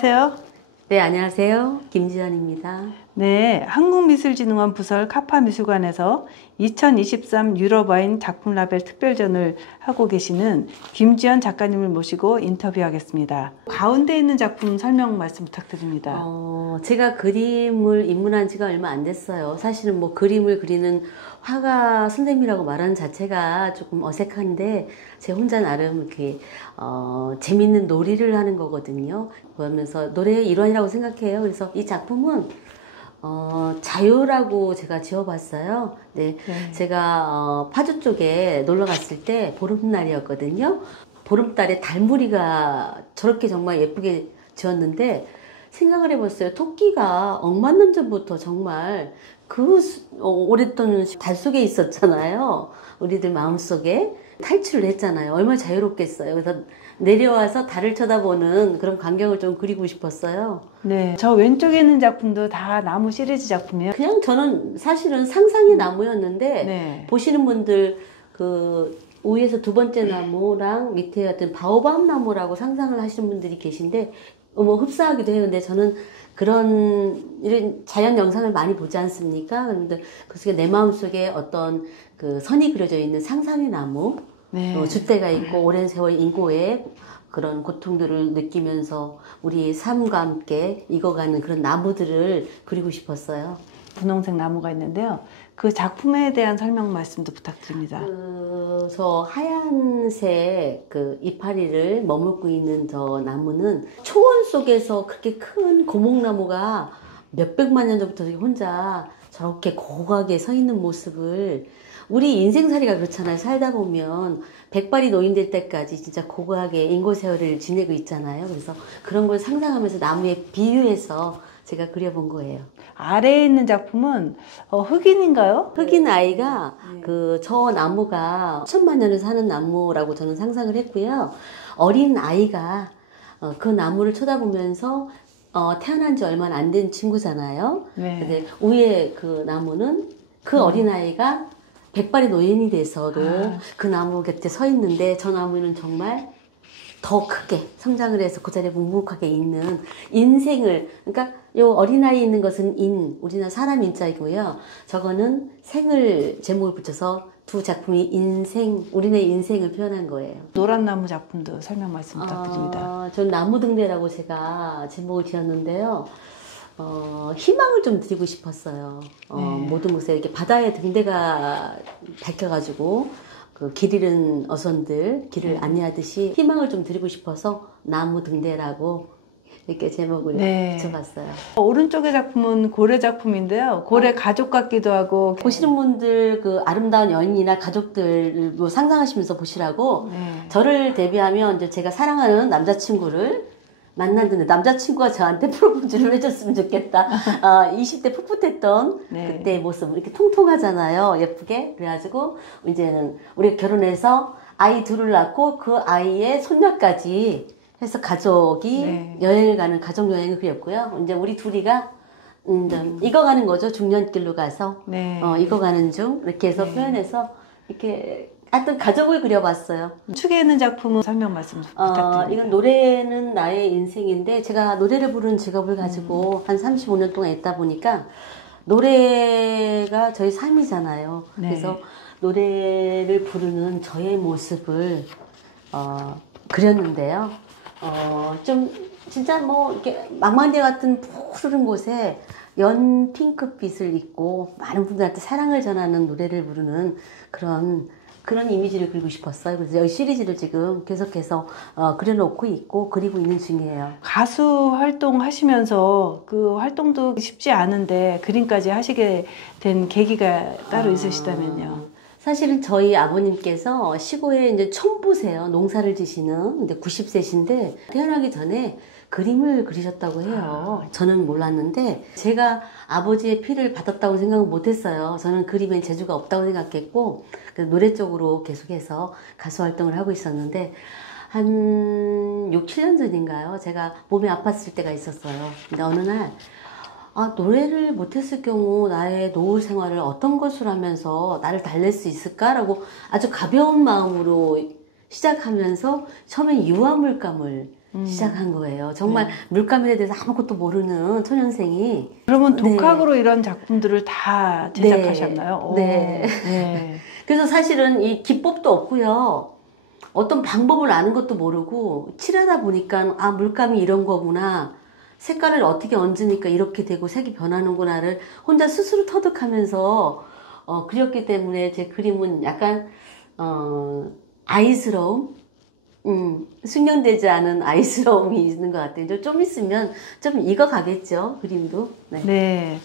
안녕하세요. 네, 안녕하세요. 김지연입니다. 네, 한국미술진흥원 부설 카파미술관에서 2023 유럽와인 작품라벨 특별전을 하고 계시는 김지연 작가님을 모시고 인터뷰하겠습니다. 가운데 있는 작품 설명 말씀 부탁드립니다. 제가 그림을 입문한 지가 얼마 안 됐어요. 사실은 뭐 그림을 그리는 화가 선생님이라고 말하는 자체가 조금 어색한데 제 혼자 나름 이렇게 재밌는 놀이를 하는 거거든요. 그러면서 노래의 일환이라고 생각해요. 그래서 이 작품은 자유라고 제가 지어봤어요. 네. 제가 파주 쪽에 놀러 갔을 때 보름날이었거든요. 보름달에 달무리가 저렇게 정말 예쁘게 지었는데 생각을 해봤어요. 토끼가 억만년 전부터 정말 오랫동안 달 속에 있었잖아요. 우리들 마음속에 탈출을 했잖아요. 얼마나 자유롭겠어요. 그래서 내려와서 달을 쳐다보는 그런 광경을 좀 그리고 싶었어요. 네, 저 왼쪽에 있는 작품도 다 나무 시리즈 작품이에요? 그냥 저는 사실은 상상의 나무였는데 네. 보시는 분들 그 위에서 두 번째 나무랑 밑에 어떤 바오밥 나무라고 상상을 하시는 분들이 계신데 뭐 흡사하기도 해요. 근데 저는 이런 자연 영상을 많이 보지 않습니까? 그런데 그 속에 내 마음속에 어떤 그 선이 그려져 있는 상상의 나무, 네. 줏대가 있고 오랜 세월 인고의 그런 고통들을 느끼면서 우리 삶과 함께 익어가는 그런 나무들을 그리고 싶었어요. 분홍색 나무가 있는데요. 그 작품에 대한 설명 말씀도 부탁드립니다. 저 하얀색 그 이파리를 머물고 있는 저 나무는 초원 속에서 그렇게 큰 고목나무가 몇백만 년 전부터 혼자 저렇게 고고하게 서 있는 모습을 우리 인생살이가 그렇잖아요. 살다 보면 백발이 노인될 때까지 진짜 고고하게 인고세월을 지내고 있잖아요. 그래서 그런 걸 상상하면서 나무에 비유해서 제가 그려본 거예요. 아래에 있는 작품은 흑인인가요? 흑인 아이가 저 나무가 천만 년을 사는 나무라고 저는 상상을 했고요. 어린 아이가 그 나무를 쳐다보면서 태어난 지 얼마 안 된 친구잖아요. 네. 근데 위에 그 나무는 그 어린 아이가 백발의 노인이 돼서도 그 나무 곁에 서 있는데 저 나무는 정말 더 크게 성장을 해서 그 자리에 묵묵하게 있는 인생을, 그러니까 요 어린아이 있는 것은 우리나라 사람 인자이고요. 저거는 생을 제목을 붙여서 두 작품이 우리네 인생을 표현한 거예요. 노란 나무 작품도 설명 말씀 부탁드립니다. 전 나무등대라고 제가 제목을 지었는데요. 희망을 좀 드리고 싶었어요. 모든 곳에 이렇게 바다의 등대가 밝혀가지고 그 길 잃은 어선들 길을 안내하듯이 희망을 좀 드리고 싶어서 나무 등대라고 이렇게 제목을 붙여봤어요. 오른쪽의 작품은 고래 작품인데요. 고래 가족 같기도 하고 보시는 분들 그 아름다운 연인이나 가족들 상상하시면서 보시라고 저를 대비하면 이제 제가 사랑하는 남자친구를 만났는데 남자친구가 저한테 프로포즈를 해줬으면 좋겠다. 20대 풋풋했던 그때의 모습 이렇게 통통하잖아요. 예쁘게. 그래가지고 이제는 우리 결혼해서 아이 둘을 낳고 그 아이의 손녀까지 해서 가족이 여행을 가는 가족 여행을 그렸고요. 이제 우리 둘이가 익어가는 거죠. 중년길로 가서 익어가는 중 이렇게 해서 표현해서 이렇게 하여튼 가족을 그려봤어요. 축에 있는 작품은 설명 말씀 부탁드립니다. 이건 노래는 나의 인생인데 제가 노래를 부르는 직업을 가지고 한 35년 동안 있다 보니까 노래가 저희 삶이잖아요. 그래서 노래를 부르는 저의 모습을 그렸는데요. 좀 진짜 뭐 이렇게 망망대 같은 푸르른 곳에 연 핑크빛을 입고 많은 분들한테 사랑을 전하는 노래를 부르는 그런 이미지를 그리고 싶었어요. 그래서 이 시리즈를 지금 계속해서 그려놓고 있고 그리고 있는 중이에요. 가수 활동하시면서 그 활동도 쉽지 않은데 그림까지 하시게 된 계기가 따로 있으시다면요. 사실은 저희 아버님께서 시골에 이제 촌부세요. 농사를 지시는 이제 90세신데 태어나기 전에 그림을 그리셨다고 해요. 저는 몰랐는데 제가 아버지의 피를 받았다고 생각은 못했어요. 저는 그림에 재주가 없다고 생각했고 노래 쪽으로 계속해서 가수 활동을 하고 있었는데 한 6, 7년 전인가요? 제가 몸이 아팠을 때가 있었어요. 근데 어느 날 노래를 못했을 경우 나의 노후 생활을 어떤 것을 하면서 나를 달랠 수 있을까라고 아주 가벼운 마음으로 시작하면서 처음엔 유화물감을 시작한 거예요. 정말 물감에 대해서 아무것도 모르는 초년생이. 그러면 독학으로 이런 작품들을 다 제작하셨나요? 네. 네. 그래서 사실은 이 기법도 없고요. 어떤 방법을 아는 것도 모르고 칠하다 보니까 아, 물감이 이런 거구나. 색깔을 어떻게 얹으니까 이렇게 되고 색이 변하는구나를 혼자 스스로 터득하면서 그렸기 때문에 제 그림은 약간 아이스러움? 숙련되지 않은 아이스러움이 있는 것 같아요. 좀 있으면 좀 익어가겠죠, 그림도. 네. 네.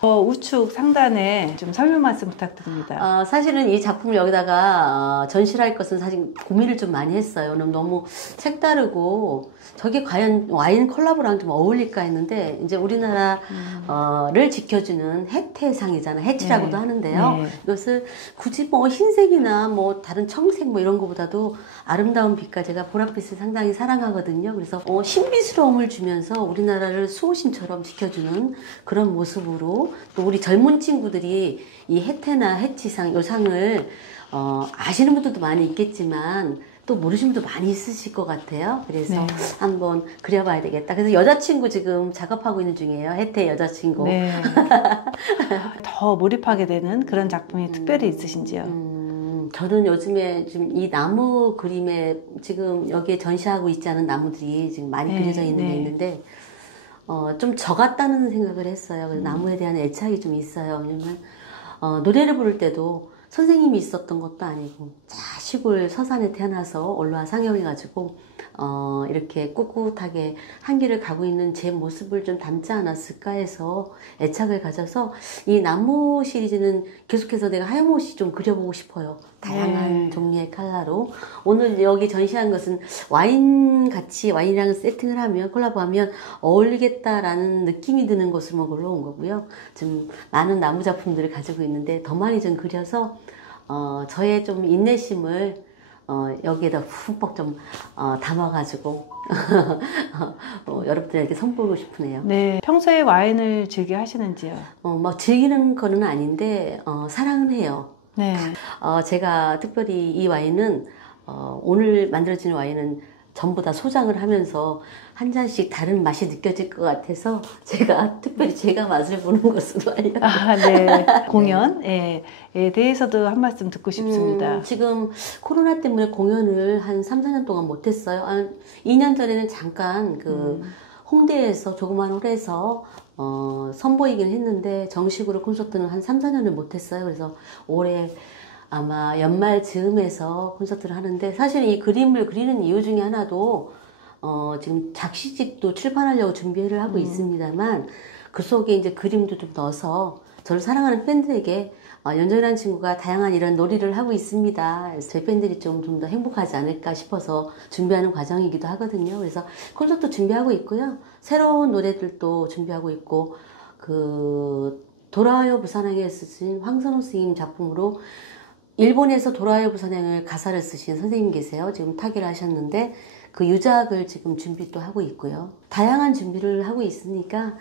우측 상단에 좀 설명 말씀 부탁드립니다. 사실은 이 작품을 여기다가 전시를 할 것은 사실 고민을 좀 많이 했어요. 너무 색다르고 저게 과연 와인 콜라보랑 좀 어울릴까 했는데 이제 우리나라를 지켜주는 해태상이잖아요. 해치라고도 하는데요. 네. 이것을 굳이 뭐 흰색이나 뭐 다른 청색 뭐 이런 것보다도 아름다운 빛과 제가 보랏빛을 상당히 사랑하거든요. 그래서 신비스러움을 주면서 우리나라를 수호신처럼 지켜주는 그런 모습으로 또 우리 젊은 친구들이 이 해태나 해치상 요 상을 아시는 분들도 많이 있겠지만 또 모르시는 분도 많이 있으실 것 같아요. 그래서 한번 그려봐야 되겠다. 그래서 여자친구 지금 작업하고 있는 중이에요. 해태 여자친구. 네. 더 몰입하게 되는 그런 작품이 특별히 있으신지요? 저는 요즘에 지금 이 나무 그림에 지금 여기에 전시하고 있지 않은 나무들이 지금 많이 그려져 있는 게 있는데 좀 적었다는 생각을 했어요. 그래서 나무에 대한 애착이 좀 있어요. 왜냐면 노래를 부를 때도 선생님이 있었던 것도 아니고 시골 서산에 태어나서 올라와 상영해가지고 이렇게 꿋꿋하게 한 길을 가고 있는 제 모습을 좀 닮지 않았을까 해서 애착을 가져서 이 나무 시리즈는 계속해서 내가 하염없이 좀 그려보고 싶어요. 다양한 종류의 컬러로. 오늘 여기 전시한 것은 와인이랑 세팅을 하면 콜라보하면 어울리겠다라는 느낌이 드는 것으로 골라온 거고요. 지금 많은 나무 작품들을 가지고 있는데 더 많이 좀 그려서 저의 좀 인내심을 여기에다 흠뻑 좀 담아가지고 여러분들에게 선보이고 싶으네요. 네. 평소에 와인을 즐겨 하시는지요? 막 즐기는 거는 아닌데 사랑은 해요. 네. 제가 특별히 이 와인은 오늘 만들어지는 와인은 전부 다 소장을 하면서 한 잔씩 다른 맛이 느껴질 것 같아서 특별히 제가 맛을 보는 것으로 하려고. 네. 공연에 대해서도 한 말씀 듣고 싶습니다. 지금 코로나 때문에 공연을 한 3, 4년 동안 못했어요. 2년 전에는 잠깐 홍대에서 조그만 홀에서 선보이긴 했는데 정식으로 콘서트는 한 3, 4년을 못했어요. 그래서 올해 아마 연말 즈음에서 콘서트를 하는데 사실 이 그림을 그리는 이유 중에 하나도 지금 작시집도 출판하려고 준비를 하고 있습니다만 그 속에 이제 그림도 좀 넣어서 저를 사랑하는 팬들에게 연정이라는 친구가 다양한 이런 놀이를 하고 있습니다. 그래서 저희 팬들이 좀 더 행복하지 않을까 싶어서 준비하는 과정이기도 하거든요. 그래서 콘서트 준비하고 있고요. 새로운 노래들도 준비하고 있고 돌아와요 부산항에 쓰신 황선우 스님 작품으로 일본에서 돌아와요 부산항을 가사를 쓰신 선생님 계세요. 지금 타계를 하셨는데 그 유작을 지금 준비도 하고 있고요. 다양한 준비를 하고 있으니까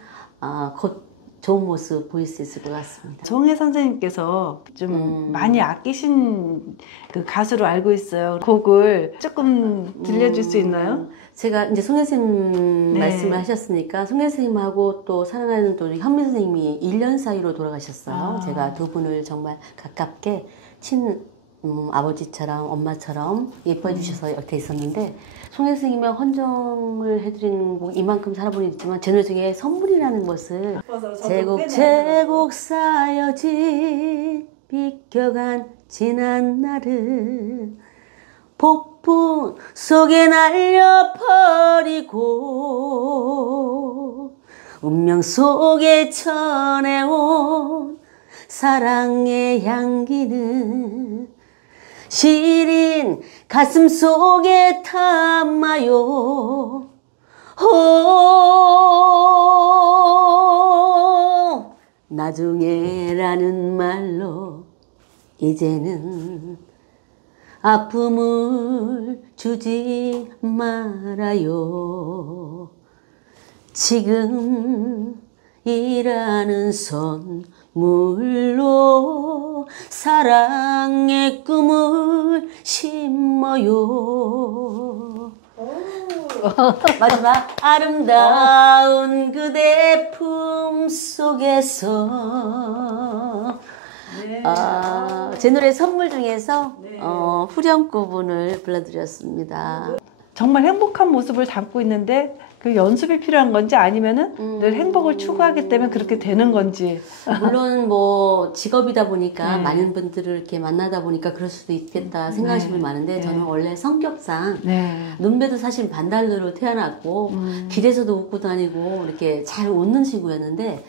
곧 좋은 모습 보일 수 있을 것 같습니다. 정혜 선생님께서 좀 많이 아끼신 그 가수로 알고 있어요. 곡을 조금 들려줄 수 있나요? 제가 이제 송혜 선생님 말씀을 하셨으니까 송혜 선생님하고 또 사랑하는 또 현미 선생님이 1년 사이로 돌아가셨어요. 제가 두 분을 정말 가깝게 아버지처럼 엄마처럼 예뻐해 주셔서 이렇게 있었는데 송혜 선생님의 헌정을 해드리는 곡 이만큼 살아보니 있지만 제 노래 중에 선물이라는 것을 제곡 쌓여진 비껴간 지난 날은 폭풍 속에 날려버리고 운명 속에 전해온 사랑의 향기는 시린 가슴 속에 담아요. 나중에라는 말로 이제는 아픔을 주지 말아요. 지금이라는 선물로 사랑의 꿈을 심어요. 마지막 아름다운 그대 품 속에서 네. 제 노래 선물 중에서 네. 후렴구분을 불러드렸습니다. 정말 행복한 모습을 담고 있는데 그 연습이 필요한 건지 아니면은 늘 행복을 추구하기 때문에 그렇게 되는 건지. 물론 뭐 직업이다 보니까 네. 많은 분들을 이렇게 만나다 보니까 그럴 수도 있겠다 생각하시는 분이 많은데 네. 저는 원래 성격상 네. 눈매도 사실 반달로 태어났고 길에서도 웃고 다니고 이렇게 잘 웃는 친구였는데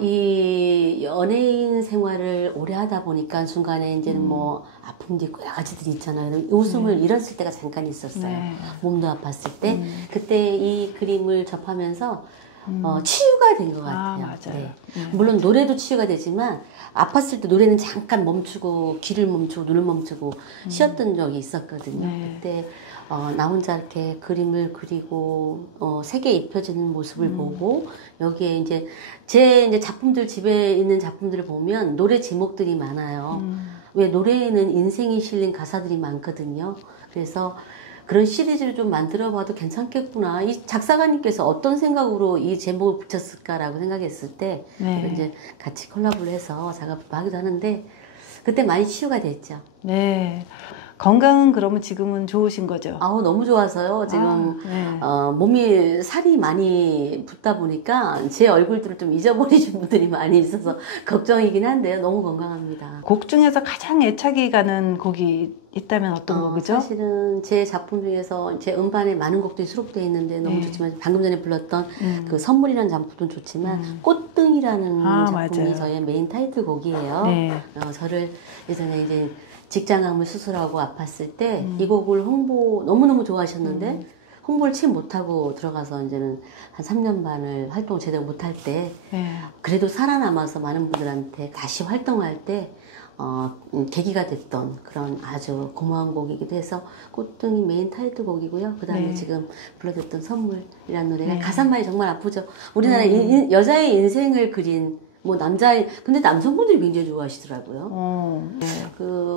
이 연예인 생활을 오래 하다 보니까 중간에 이제는 뭐 아픔도 있고 여러 가지들이 있잖아요. 웃음을 잃었을 때가 잠깐 있었어요. 네. 몸도 아팠을 때 그때 이 그림을 접하면서 치유가 된 것 같아요. 맞아요. 네. 네. 물론 노래도 치유가 되지만 아팠을 때 노래는 잠깐 멈추고 귀를 멈추고 눈을 멈추고 쉬었던 적이 있었거든요. 네. 그때 나 혼자 이렇게 그림을 그리고 색에 입혀지는 모습을 보고 여기에 이제 제 이제 작품들 집에 있는 작품들을 보면 노래 제목들이 많아요. 왜 노래에는 인생이 실린 가사들이 많거든요. 그래서 그런 시리즈를 좀 만들어봐도 괜찮겠구나. 이 작사가님께서 어떤 생각으로 이 제목을 붙였을까라고 생각했을 때 네. 이제 같이 콜라보를 해서 작업도 하기도 하는데 그때 많이 치유가 됐죠. 네. 건강은 그러면 지금은 좋으신 거죠? 아우 너무 좋아서요. 지금 네. 몸이 살이 많이 붙다 보니까 제 얼굴들을 좀 잊어버리신 분들이 많이 있어서 걱정이긴 한데요. 너무 건강합니다. 곡 중에서 가장 애착이 가는 곡이 있다면 어떤 곡이죠? 사실은 제 작품 중에서 제 음반에 많은 곡들이 수록되어 있는데 너무 네. 좋지만 방금 전에 불렀던 그 선물이라는 작품도 좋지만 꽃등이라는 작품이 맞아요. 저의 메인 타이틀곡이에요. 네. 저를 예전에 이제 직장암을 수술하고 아팠을 때 이 곡을 너무너무 좋아하셨는데 홍보를 채 못하고 들어가서 이제는 한 3년 반을 활동을 제대로 못할 때 네. 그래도 살아남아서 많은 분들한테 다시 활동할 때 계기가 됐던 그런 아주 고마운 곡이기도 해서 꽃등이 메인 타이틀곡이고요. 그 다음에 네. 지금 불러줬던 선물이라는 노래가 네. 가사말이 정말 아프죠. 우리나라 여자의 인생을 그린 뭐 근데 남성분들이 굉장히 좋아하시더라고요. 네.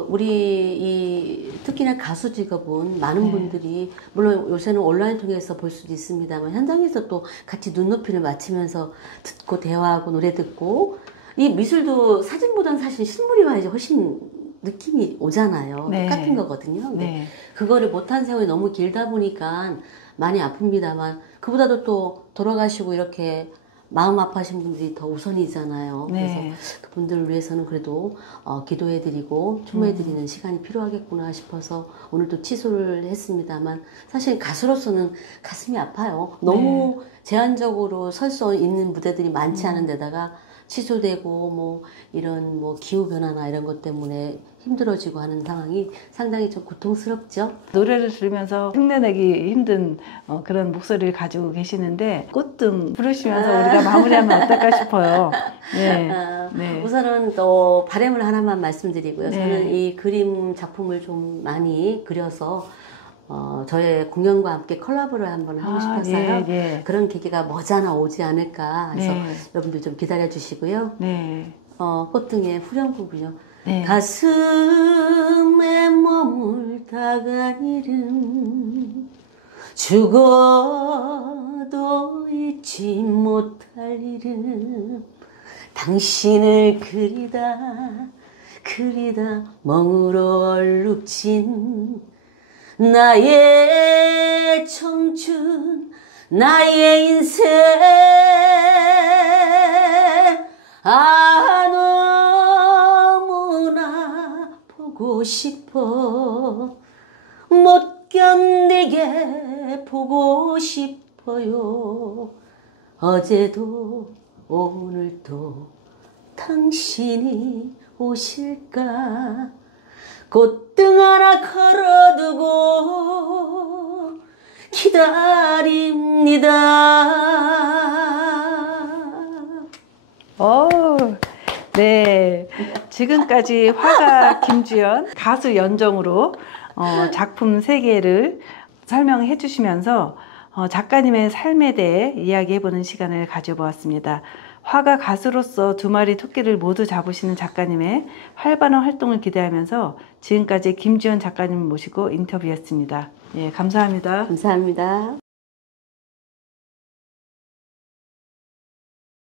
우리 특히나 가수 직업은 많은 분들이 물론 요새는 온라인 통해서 볼 수도 있습니다만 현장에서 또 같이 눈높이를 맞추면서 듣고 대화하고 노래 듣고 이 미술도 사진보다는 사실 실물이 봐야지 훨씬 느낌이 오잖아요. 네. 똑같은 거거든요. 근데 네. 그거를 못한 세월이 너무 길다 보니까 많이 아픕니다만 그보다도 또 돌아가시고 이렇게 마음 아파하신 분들이 더 우선이잖아요. 네. 그래서 그분들을 위해서는 그래도 기도해드리고 추모해드리는 시간이 필요하겠구나 싶어서 오늘도 취소를 했습니다만 사실 가수로서는 가슴이 아파요. 너무 제한적으로 설 수 있는 무대들이 많지 않은 데다가 취소되고 뭐 이런 뭐 기후 변화나 이런 것 때문에 힘들어지고 하는 상황이 상당히 좀 고통스럽죠. 노래를 들으면서 흉내내기 힘든 그런 목소리를 가지고 계시는데 꽃등 부르시면서 우리가 마무리하면 어떨까 싶어요. 네. 네. 우선은 또 바람을 하나만 말씀드리고요. 네. 저는 이 그림 작품을 좀 많이 그려서 저의 공연과 함께 콜라보를 한번 하고 싶어서요. 예. 그런 계기가 머지않아 오지 않을까 해서 네. 여러분들 좀 기다려 주시고요. 네. 꽃등의 후렴구고요. 네. 가슴에 머물다간 이름 죽어도 잊지 못할 이름 당신을 그리다 멍으로 얼룩진 나의 청춘 나의 인생 너무나 보고 싶어 못 견디게 보고 싶어요 어제도 오늘도 당신이 오실까 꽃등 하나 걸어두고 기다립니다. 네. 지금까지 화가 김주연 가수 연정으로 작품 3개를 설명해 주시면서 작가님의 삶에 대해 이야기해보는 시간을 가져보았습니다. 화가 가수로서 2마리 토끼를 모두 잡으시는 작가님의 활발한 활동을 기대하면서 지금까지 김주연 작가님을 모시고 인터뷰했습니다. 예, 감사합니다. 감사합니다.